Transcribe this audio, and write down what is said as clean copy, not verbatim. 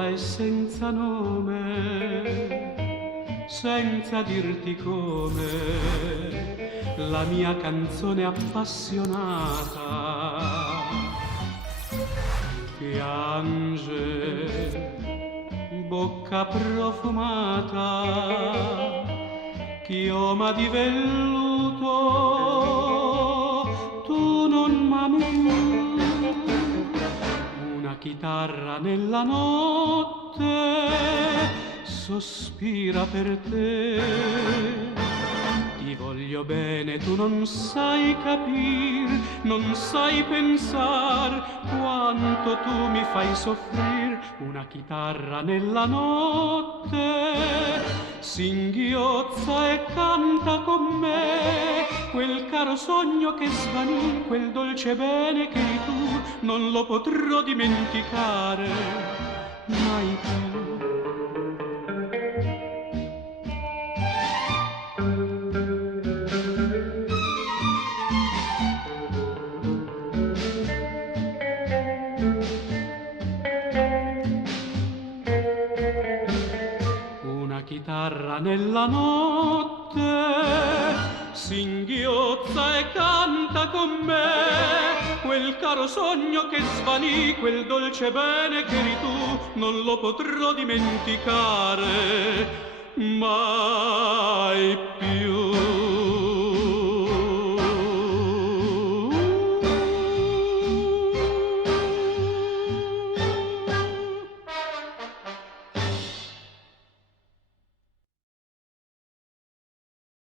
sola e senza nome, senza dirti come, la mia canzone appassionata piange, bocca profumata, chioma di velluto, tu non m'ami più. Una chitarra nella notte sospira per te. Ti voglio bene, tu non sai capir, non sai pensar quanto tu mi fai soffrir. Una chitarra nella notte singhiozza e canta con me quel caro sogno che svanì, quel dolce bene che eri tu, non lo potrò dimenticare mai più. Chitarra nella notte singhiozza e canta con me quel caro sogno che svanì, quel dolce bene che eri tu, non lo potrò dimenticare mai più.